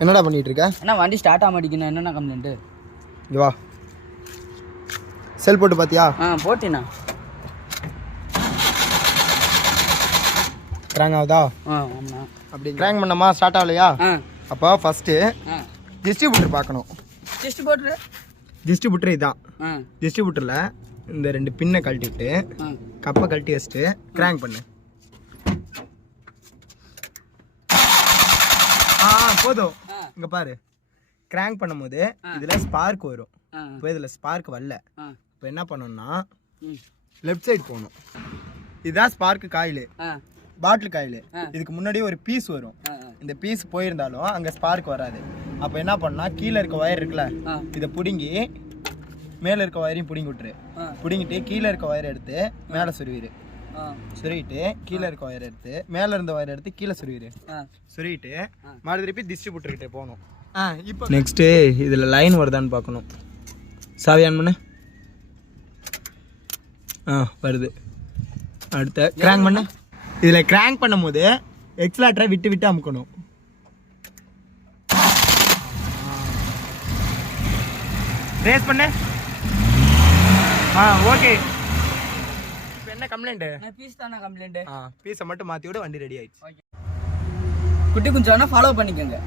என்னடா பண்ணிட்டு இருக்க அண்ணா வண்டி ஸ்டார்ட் ஆக மாட்டேங்குது என்னண்ணா கம்ப்ளைண்ட்டு இங்க வா. செல் போட்டு பாத்தியா? ஆ போட்டிண்ணா. கிராங் ஆகுதா? ஆ ஆமாண்ணா. அப்படி கிராங் பண்ணமா ஸ்டார்ட் ஆகலையா? அப்போ ஃபஸ்ட்டு டிஸ்ட்ரிபியூட்டர் பார்க்கணும். டிஸ்ட்ரிபியூட்டர் இதான். ஆ. டிஸ்ட்ரிபியூட்டரில் இந்த ரெண்டு பின்னை கழட்டிட்டு ஆ. கப்பை கழட்டி வச்சுட்டு கிராங்க் பண்ணு ஆ போதும். இங்க பாரு. கிராங்க் பண்ணும்போது இதுல ஸ்பார்க் வரும். இப்போ இதுல ஸ்பார்க் வரல. இப்போ என்ன பண்ணணும்னா லெஃப்ட் சைடு போகணும். இதுதான் ஸ்பார்க் காயில். பாட்டில் காயில். இதுக்கு முன்னாடி ஒரு பீஸ் வரும். இந்த பீஸ் போயிருந்தாலும் அங்கே ஸ்பார்க் வராது. அப்போ என்ன பண்ணா கீழே இருக்க ஒயர் இருக்குல்ல இதை பிடுங்கி மேலே இருக்க ஒயரையும் பிடுங்கி விட்டுரு. பிடுங்கிட்டு கீழே இருக்க ஒயரை எடுத்து மேலே சுருவிடு ஆ. சுருவிட்டு கீழே இருக்க ஒயர் எடுத்து மேலே இருந்த ஒயர் எடுத்து கீழே சுருவிடு ஆ. சுருவிட்டு மறு திருப்பி டிஸ்ட்ரிபியூட்டர் கிட்ட போகணும். ஆ இப்போ நெக்ஸ்ட்டு இதில் லைன் வருதான்னு பார்க்கணும். சாவி ஆன் பண்ணு. ஆ வருது. அடுத்த கிராங்க் பண்ணு. இதில் கிராங்க் பண்ணும்போது எக்ஸ்லாட்டரை விட்டு விட்டு அமுக்கணும். ரேஸ் பண்ணு. ஆ ஓகே என்ன கம்ப்ளைண்ட்டு நான் பீஸ் தானே கம்ப்ளைண்ட்டு ஆ பீஸை மட்டும் மாற்றி விட வண்டி ரெடி ஆயிடுச்சு. குட்டி குஞ்சு வேணா ஃபாலோ பண்ணிக்கோங்க.